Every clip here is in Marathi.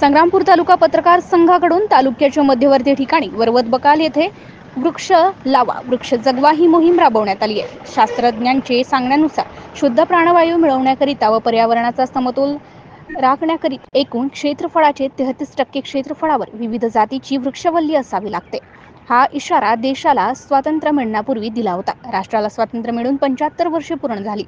संग्रामपूर तालुका पत्रकार संघाकडून तालुक्याच्या मध्यवर्ती ठिकाणी वरवत बकाल येथे वृक्ष लावा वृक्ष जगवा ही मोहीम राबवण्यात आली आहे। शास्त्रज्ञांचे सांगण्यानुसार शुद्ध प्राणवायू मिळवण्याकरिता व पर्यावरणाचा समतोल राखण्याकरिता एकूण क्षेत्रफळाचे 33% क्षेत्रफळावर विविध जातीची वृक्षवल्ली असावी लागते। हा इशारा देशाला स्वातंत्र्य मिळण्यापूर्वी दिला होता। राष्ट्राला स्वातंत्र्य मिळून 75 वर्षे पूर्ण झाली।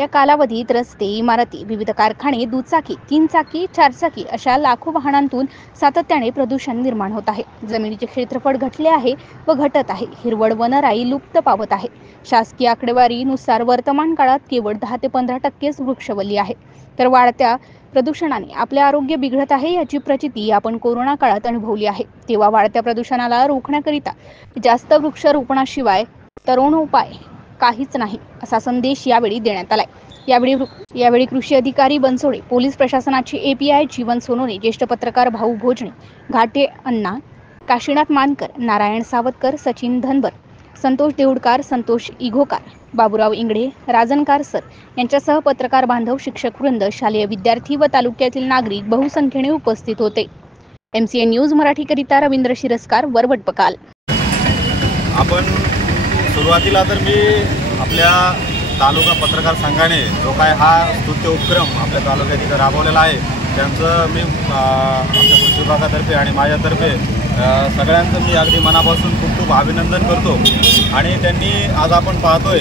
या कालावधीत रस्ते, इमारती, विविध कारखाने, दुचाकी, 3 चाकी, 4 चाकी अशा लाखो वाहनांतून सातत्याने प्रदूषण निर्माण होत आहे। जमिनीचे क्षेत्रफळ घटले आहे व घटत आहे। हिरवळ वनराई लुप्त पावत आहे। शासकीय आकडेवारीनुसार वर्तमान काळात केवळ 10 ते 15% वृक्षवल्ली आहे। तर वाढत्या प्रदूषणाने आपले आरोग्य बिघडत आहे याची प्रचिती आपण कोरोना काळात अनुभवली आहे। तेव्हा वाढत्या प्रदूषणाला रोखण्याकरिता जास्त वृक्षारोपणाशिवाय तरुणोपाय काहीच नाही असा संदेश यावेळी देण्यात आलाय। यावेळी कृषी अधिकारी बनसोडे, पोलीस प्रशासनाचे एपीआय जीवन सोनोने, ज्येष्ठ पत्रकार भाऊ भोजने, घाटे अण्णा, काशीनाथ मानकर, नारायण सावतकर, सचिन धनबर, संतोष देऊडकर, संतोष इघोकार, बाबूराव इंगडे, राजनकार सर यांच्यासह पत्रकार बांधव, शिक्षक वृंद, शालेय विद्यार्थी व तालुक्यातील नागरिक बहुसंख्येने उपस्थित होते। MCN न्यूज मराठी करिता रवींद्र शिरस्कार, वरवट बकाल। आपण सुरुवातीला तर मी आपल्या तालुका पत्रकार संघाने जो काय हा स्तुत्य उपक्रम आपल्या तालुक्यात इथं राबवलेला आहे त्यांचं मी आमच्या कृषी विभागातर्फे आणि माझ्यातर्फे सगळ्यांचं मी अगदी मनापासून खूप खूप अभिनंदन करतो। आणि त्यांनी आज आपण पाहतोय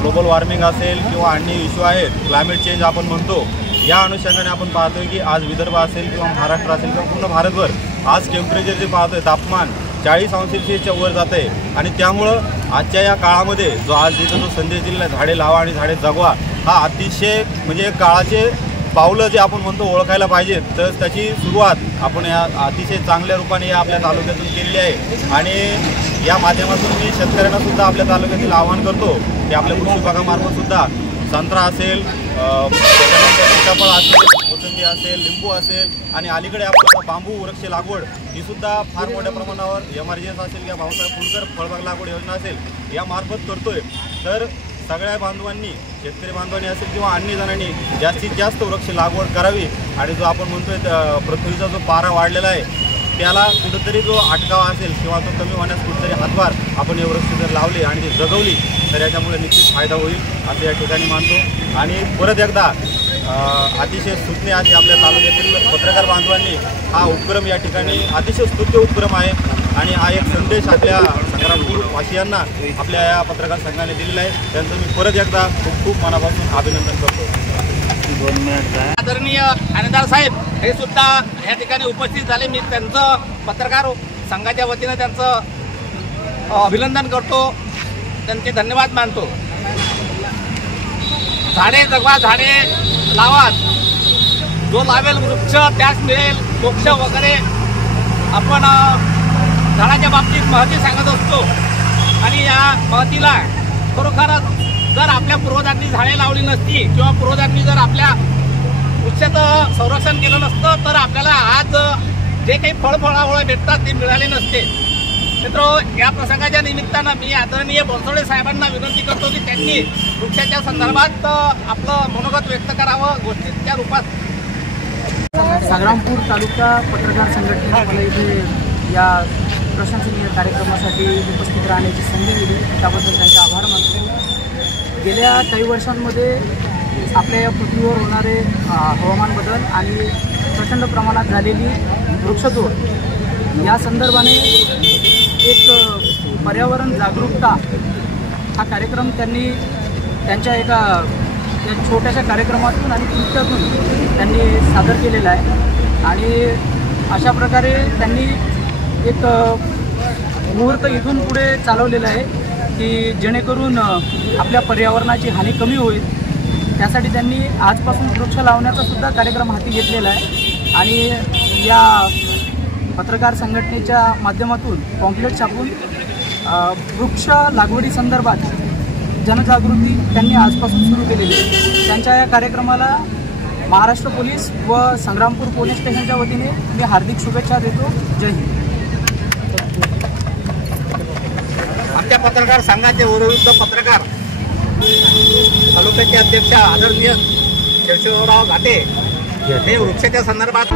ग्लोबल वॉर्मिंग असेल किंवा अन्य इश्यू आहेत, क्लायमेट चेंज आपण म्हणतो, या अनुषंगाने आपण पाहतोय की आज विदर्भ असेल किंवा महाराष्ट्र असेल किंवा पूर्ण भारतभर आज टेम्परेचर जे पाहतोय तापमान 40 अंश सेल्सिअसच्या वर जात आहे। आणि त्यामुळं आजच्या या काळामध्ये जो आज जिथं जो संदेश दिलेला आहे झाडे लावा आणि झाडे जगवा, हा अतिशय म्हणजे काळाचे पावलं जे आपण म्हणतो ओळखायला पाहिजे, तर त्याची सुरुवात आपण या अतिशय चांगल्या रूपाने या आपल्या तालुक्यातून केलेली आहे। आणि या माध्यमातून मी शेतकऱ्यांना सुद्धा आपल्या तालुक्यातील आवाहन करतो की आपल्या कृषी विभागामार्फत सुद्धा संत्रा असेल, सीताफळ असेल, मोसंबी असेल, लिंबू असेल आणि अलीकडे आपल्याला बांबू वृक्ष लागवड ही सुद्धा फार मोठ्या प्रमाणावर MRGS असेल किंवा भाऊसाहेब फुलकर फळबाग लागवड योजना असेल यामार्फत करतोय। तर सगळ्या बांधवांनी, शेतकरी बांधवांनी असेल किंवा अन्य जणांनी जास्तीत जास्त वृक्ष लागवड करावी। आणि जो आपण म्हणतोय पृथ्वीचा जो पारा वाढलेला आहे त्याला कुठंतरी जो अटकावा असेल किंवा तो कमी होण्यास कुठेतरी हातभार आपण हे वृक्ष जर लावले आणि ते जगवली तर याच्यामुळे निश्चित फायदा होईल असं या ठिकाणी मानतो। आणि परत एकदा अतिशय स्तुत्य असे आपल्या तालुक्यातील पत्रकार बांधवांनी हा उपक्रम या ठिकाणी अतिशय स्तुत्य उपक्रम आहे। आणि हा एक संदेश आपल्या संग्रामपूर वासियांना आपल्या या पत्रकार संघाने दिलेला आहे। त्यांचं मी परत एकदा खूप खूप मनापासून अभिनंदन करतो। आदरणीय आनंदार साहेब हे सुद्धा या ठिकाणी उपस्थित झाले। मी त्यांचं पत्रकार संघाच्या वतीनं त्यांचं अभिनंदन करतो, त्यांचे धन्यवाद मानतो। झाडे जगवा, झाडे लावा, जो लावेल वृक्ष त्यास मिळेल मोक्ष वगैरे आपण झाडाच्या बाबतीत महती सांगत असतो। आणि या महतीला खरोखरच जर आपल्या पूर्वजांनी झाडे लावली नसती किंवा पूर्वजांनी जर आपल्या वृक्षाचं संरक्षण केलं नसतं तर आपल्याला आज जे काही फळफळावळं भेटतात ते मिळाले नसते। मित्रांनो, या प्रसंगाच्या निमित्तानं मी आदरणीय बनसोडे साहेबांना विनंती करतो की त्यांनी वृक्षाच्या संदर्भात आपलं मनोगत व्यक्त करावं गोष्टीच्या रूपात। संग्रामपूर तालुका पत्रकार संघटनेने मला इथे या प्रशंसनीय कार्यक्रमासाठी उपस्थित राहण्याची संधी दिली, त्याबद्दल त्यांचे आभार मानतो। गेल्या काही वर्षांमध्ये आपल्या या पृथ्वीवर होणारे हवामान बदल आणि प्रचंड प्रमाणात झालेली वृक्षतोड या संदर्भाने एक पर्यावरण जागरूकता हा कार्यक्रम त्यांनी त्यांच्या एका छोट्याशा कार्यक्रमातून आणि कृत्यातून त्यांनी सादर केलेला आहे। आणि अशा प्रकारे त्यांनी एक मुहूर्त इथून पुढे चालवलेला आहे की जेणेकरून आपल्या पर्यावरणाची हानी कमी होईल, त्यासाठी त्यांनी आजपासून वृक्ष लावण्याचा सुद्धा कार्यक्रम हाती घेतलेला आहे। आणि या पत्रकार संघटनेच्या माध्यमातून पॉम्पलेट छापून वृक्ष लागवडी संदर्भात जनजागृती त्यांनी आजपासून सुरू केलेली आहे। त्यांच्या या कार्यक्रमाला महाराष्ट्र पोलीस व संग्रामपूर पोलीस स्टेशनच्या वतीने मी हार्दिक शुभेच्छा देतो। जय हिंद। आमच्या पत्रकार संघाचे वयोवृद्ध पत्रकार तालुक्याचे अध्यक्ष आदरणीय केशवराव घाटे हे वृक्षाच्या संदर्भात